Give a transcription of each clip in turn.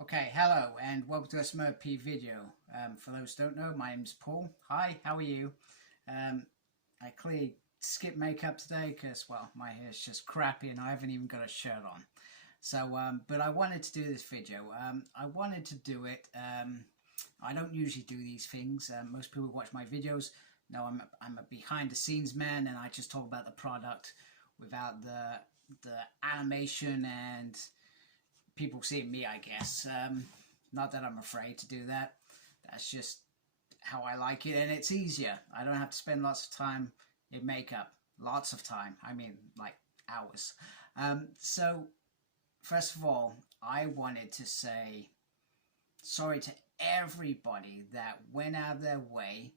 Okay, hello and welcome to a Smurp video. For those who don't know, my name's Paul. Hi, how are you? I clearly skipped makeup today because, well, my hair's just crappy and I haven't even got a shirt on. So, but I wanted to do this video. I wanted to do it. I don't usually do these things. Most people who watch my videos know I'm a behind the scenes man, and I just talk about the product without the animation and people seeing me, I guess. Not that I'm afraid to do that. That's just how I like it, and it's easier. I don't have to spend lots of time in makeup. Lots of time. I mean, like hours. So, first of all, I wanted to say sorry to everybody that went out of their way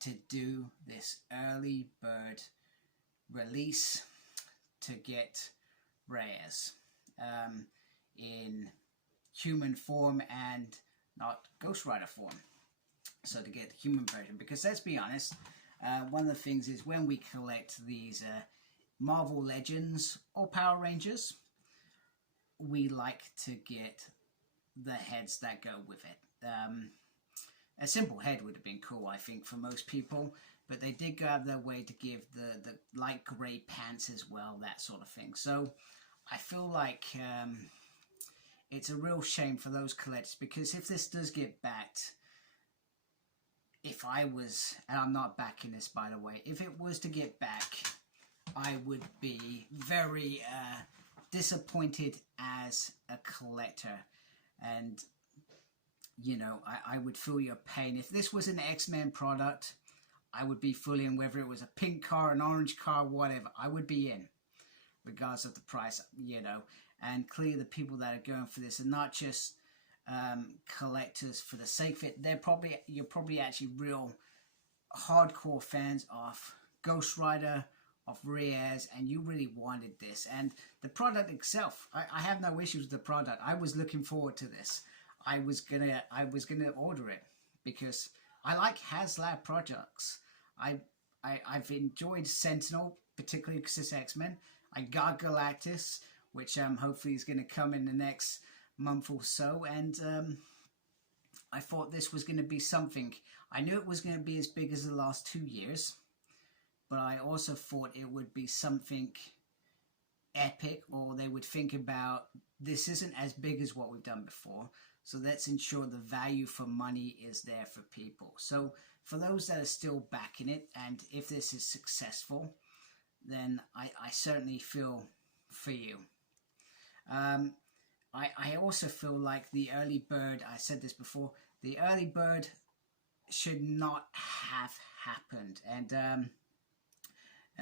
to do this early bird release to get Reyes. In human form and not Ghost Rider form. So to get the human version, because let's be honest, one of the things is when we collect these Marvel Legends or Power Rangers, we like to get the heads that go with it. A simple head would have been cool, I think, for most people, but they did go out of their way to give the light grey pants as well, that sort of thing. So I feel like it's a real shame for those collectors, because if this does get backed, if I was, and I'm not backing this by the way, if it was to get back, I would be very disappointed as a collector, and you know, I would feel your pain. If this was an X-Men product, I would be fully in, whether it was a pink car, an orange car, whatever, I would be in, regardless of the price, you know. And clearly the people that are going for this are not just collectors for the sake of it. You're probably actually real hardcore fans of Ghost Rider, of Reyes, and you really wanted this. And the product itself, I have no issues with the product. I was looking forward to this. I was gonna order it because I like Haslab products. I've enjoyed Sentinel, particularly because it's X-Men. I got Galactus, which hopefully is going to come in the next month or so, and I thought this was going to be something. I knew it was going to be as big as the last 2 years, but I also thought it would be something epic, or they would think about, this isn't as big as what we've done before, so let's ensure the value for money is there for people. So for those that are still backing it, and if this is successful, then I certainly feel for you. I also feel like the early bird, I said this before, the early bird should not have happened. And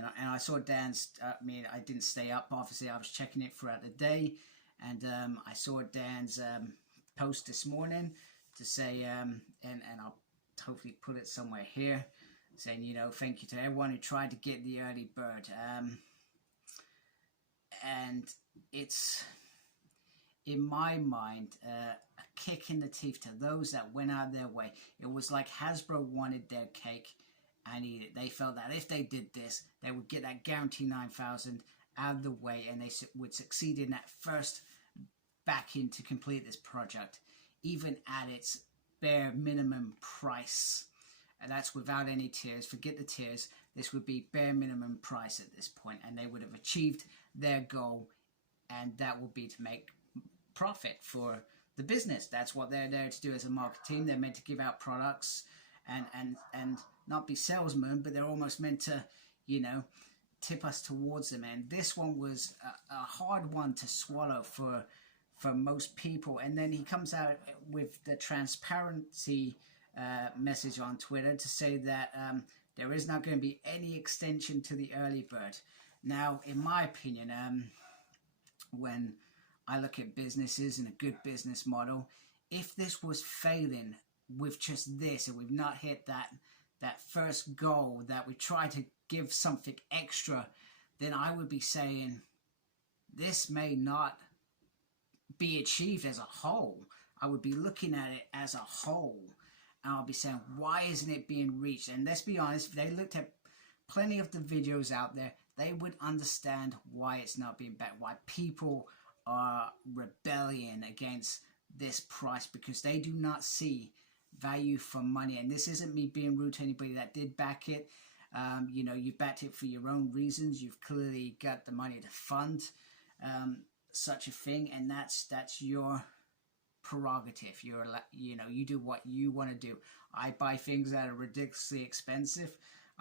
I saw Dan's, I didn't stay up, obviously I was checking it throughout the day, and I saw Dan's post this morning to say, and I'll hopefully put it somewhere here, saying, you know, thank you to everyone who tried to get the early bird. And it's, in my mind, a kick in the teeth to those that went out of their way. It was like Hasbro wanted their cake and eat it. They felt that if they did this, they would get that guarantee 9,000 out of the way, and they would succeed in that first backing to complete this project, even at its bare minimum price. And that's without any tiers. Forget the tiers. This would be bare minimum price at this point, and they would have achieved their goal, and that would be to make profit for the business. That's what they're there to do as a marketing team. They're meant to give out products and not be salesmen, but they're almost meant to, you know, tip us towards them. And this one was a hard one to swallow for most people. And then he comes out with the transparency message on Twitter to say that there is not going to be any extension to the early bird. Now, in my opinion, when I look at businesses and a good business model, if this was failing with just this, and we've not hit that first goal, that we try to give something extra, then I would be saying this may not be achieved as a whole. I would be looking at it as a whole, and I'll be saying, why isn't it being reached? And let's be honest, if they looked at plenty of the videos out there, they would understand why it's not being backed, why people are rebelling against this price because they do not see value for money. And this isn't me being rude to anybody that did back it. You know, you backed it for your own reasons. You've clearly got the money to fund such a thing, and that's your prerogative. You know, you do what you want to do. I buy things that are ridiculously expensive.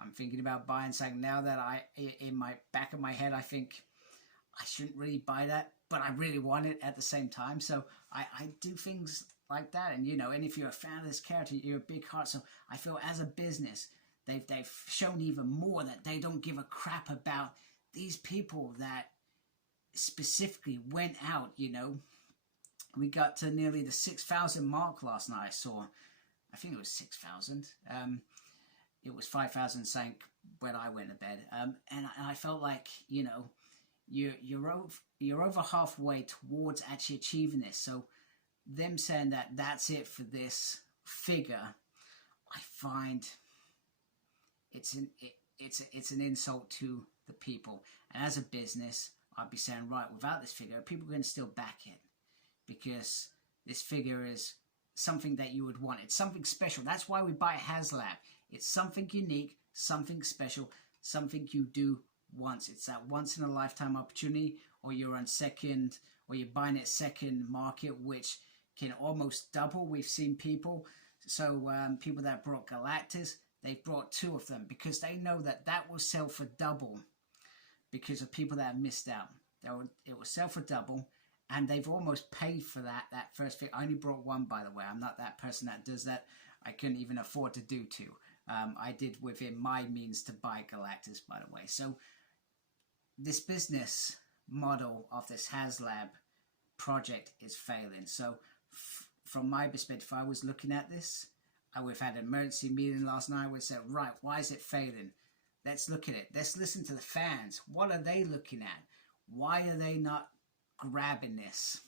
I'm thinking about buying something now that in my back of my head, I think I shouldn't really buy that, but I really want it at the same time. So I do things like that. And, you know, and if you're a fan of this character, you're a big heart. So I feel as a business, they've shown even more that they don't give a crap about these people that specifically went out. You know, we got to nearly the 6,000 mark last night. I saw, I think it was 6,000. It was 5,000 sank when I went to bed. And I felt like, you know, you're over halfway towards actually achieving this. So them saying that that's it for this figure, I find it's an insult to the people. And as a business, I'd be saying, right, without this figure, people are going to still back it because this figure is something that you would want. It's something special. That's why we buy Haslab. It's something unique, something special, something you do once. It's that once in a lifetime opportunity, or you're on second, or you're buying it second market, which can almost double. We've seen people, so people that brought Galactus, they've brought 2 of them because they know that that will sell for double because of people that have missed out. It will sell for double, and they've almost paid for that first figure. I only brought 1, by the way. I'm not that person that does that. I couldn't even afford to do 2. I did within my means to buy Galactus, by the way. So this business model of this Haslab project is failing. So from my perspective, if I was looking at this, I would have had an emergency meeting last night. I would have said, right, why is it failing? Let's look at it. Let's listen to the fans. What are they looking at? Why are they not grabbing this?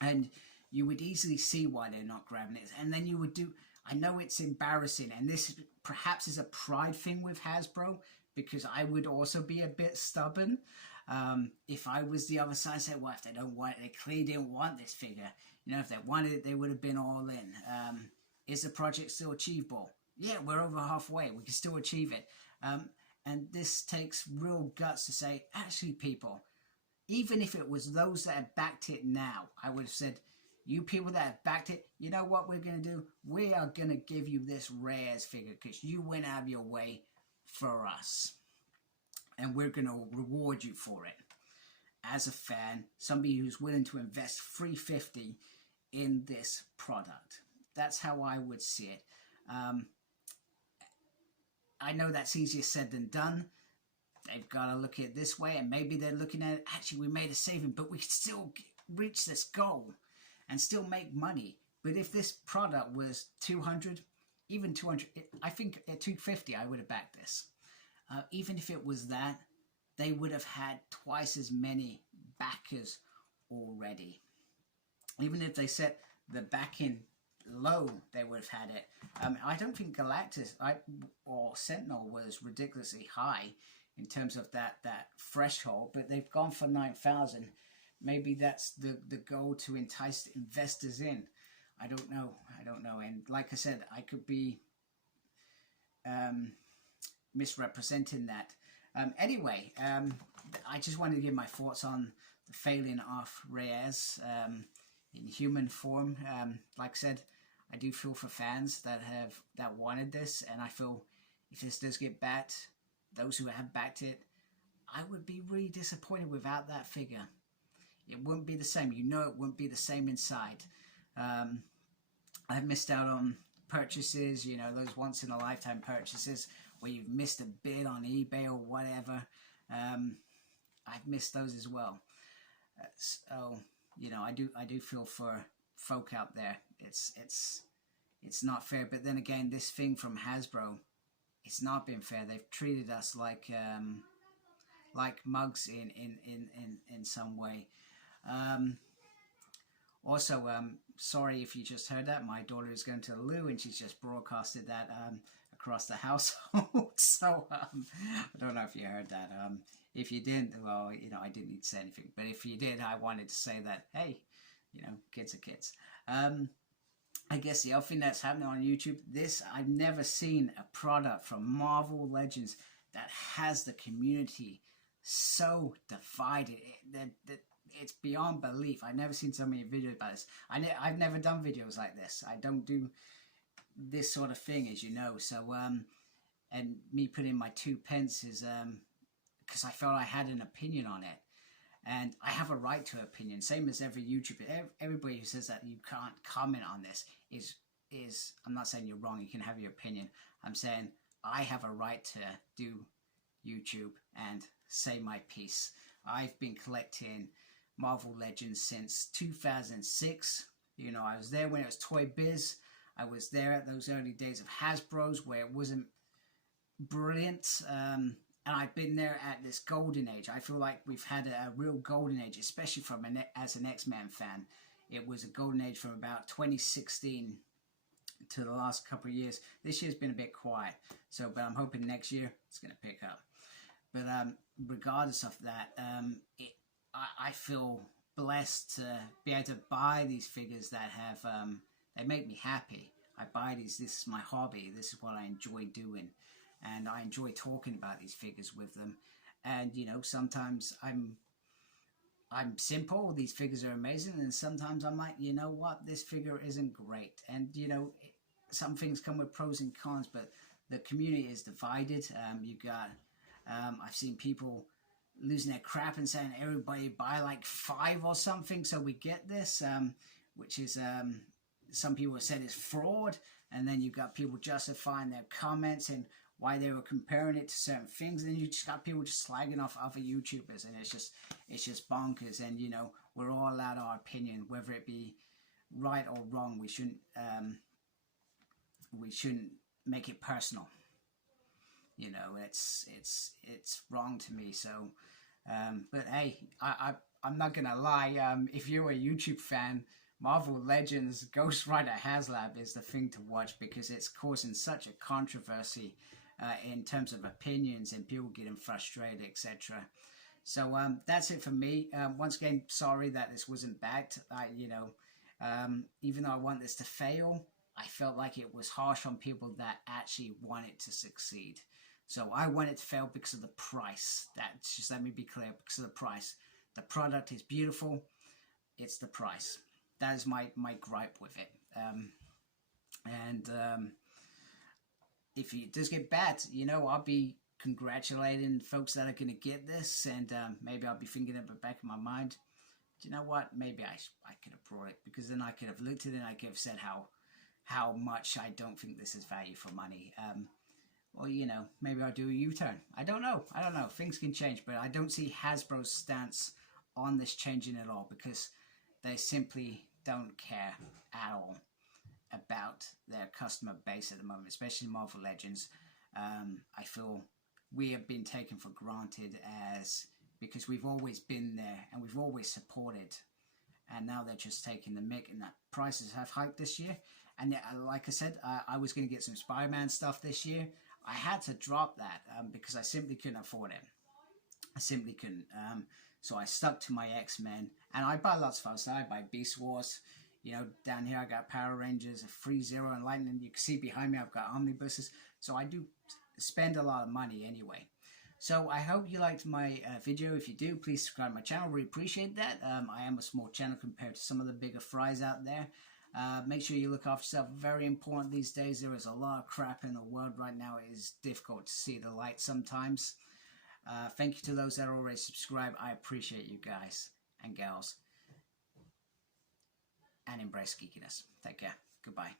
And you would easily see why they're not grabbing it. And then you would do, I know it's embarrassing, and this perhaps is a pride thing with Hasbro, because I would also be a bit stubborn. If I was the other side, I'd say, well, if they don't want it, they clearly didn't want this figure. You know, if they wanted it, they would have been all in. Is the project still achievable? Yeah, we're over halfway. We can still achieve it. And this takes real guts to say, actually, people, even if it was those that have backed it now, I would have said, you people that have backed it, you know what we're going to do? We are going to give you this Reyes figure because you went out of your way for us. And we're going to reward you for it. As a fan, somebody who's willing to invest $350 in this product. That's how I would see it. I know that's easier said than done. They've got to look at it this way, and maybe they're looking at it, actually, we made a saving, but we could still reach this goal and still make money. But if this product was 200, even 200, I think at 250, I would have backed this. Even if it was that, they would have had twice as many backers already. Even if they set the backing low, they would have had it. I don't think Galactus or Sentinel was ridiculously high in terms of that threshold, but they've gone for 9,000. Maybe that's the goal to entice investors in. I don't know. And like I said, I could be misrepresenting that. Anyway, I just wanted to give my thoughts on the failing of Reyes in human form. Like I said, I do feel for fans that wanted this, and I feel if this does get backed, those who have backed it, I would be really disappointed without that figure. It wouldn't be the same. You know, it wouldn't be the same inside. I've missed out on purchases, you know, those once in a lifetime purchases where you've missed a bid on eBay or whatever. I've missed those as well. So, you know, I do feel for folk out there. It's not fair. But then again, this thing from Hasbro, it's not been fair. They've treated us like mugs in some way. Also, sorry if you just heard that. My daughter is going to the loo, and she's just broadcasted that across the household. So I don't know if you heard that. If you didn't, well, you know, I didn't need to say anything. But if you did, I wanted to say that, hey, you know, kids are kids. I guess the other thing that's happening on YouTube, I've never seen a product from Marvel Legends that has the community so divided. It's beyond belief. I've never seen so many videos about this. I've never done videos like this. I don't do this sort of thing, as you know. So, and me putting my 2 pence is because I felt I had an opinion on it. And I have a right to opinion, same as every YouTuber. Everybody who says that you can't comment on this is I'm not saying you're wrong, you can have your opinion. I'm saying I have a right to do YouTube and say my piece. I've been collecting Marvel Legends since 2006. You know, I was there when it was Toy Biz. I was there at those early days of Hasbro's where it wasn't brilliant. And I've been there at this golden age. I feel like we've had a real golden age, especially as an X-Men fan. It was a golden age from about 2016 to the last couple of years. This year's been a bit quiet, but I'm hoping next year it's going to pick up. But regardless of that, I feel blessed to be able to buy these figures that have they make me happy. I buy these. This is my hobby. This is what I enjoy doing. And I enjoy talking about these figures with them. And, you know, sometimes I'm simple. These figures are amazing. And sometimes I'm like, you know what? This figure isn't great. And, you know, some things come with pros and cons, but the community is divided. I've seen people losing their crap and saying everybody buy like 5 or something so we get this, which is, some people have said it's fraud. And then you've got people justifying their comments and why they were comparing it to certain things, and then you just got people just slagging off other YouTubers, and it's just bonkers. And you know, we're all allowed our opinion, whether it be right or wrong. We shouldn't make it personal. You know, it's wrong to me. So, but hey, I'm not gonna lie. If you're a YouTube fan, Marvel Legends Ghost Rider Haslab is the thing to watch because it's causing such a controversy in terms of opinions and people getting frustrated, etc. So that's it for me. Once again, sorry that this wasn't backed. Even though I want this to fail, I felt like it was harsh on people that actually want it to succeed. So I want it to fail because of the price. That's just, let me be clear, because of the price. The product is beautiful. It's the price. That is my gripe with it. If it does get bad, you know, I'll be congratulating folks that are going to get this, and maybe I'll be thinking in the back of my mind, do you know what? Maybe I could have brought it, because then I could have looked at it and I could have said how much I don't think this is value for money. Or, you know, maybe I'll do a U-turn. I don't know. Things can change, but I don't see Hasbro's stance on this changing at all, because they simply don't care at all about their customer base at the moment, especially Marvel Legends. I feel we have been taken for granted because we've always been there and we've always supported, and now they're just taking the mick, and that prices have hiked this year. And like I said, I was going to get some Spider-Man stuff this year. I had to drop that because I simply couldn't afford it. I simply couldn't. So I stuck to my X-Men, and I buy lots of other stuff. I buy Beast Wars. You know, down here I got Power Rangers, Free Zero, and Lightning. You can see behind me I've got omnibuses. So I do spend a lot of money anyway. So I hope you liked my video. If you do, please subscribe to my channel. Really appreciate that. I am a small channel compared to some of the bigger fries out there. Make sure you look after yourself. Very important these days. There is a lot of crap in the world right now. It is difficult to see the light sometimes. Thank you to those that are already subscribed. I appreciate you guys and gals. And embrace geekiness. Take care. Goodbye.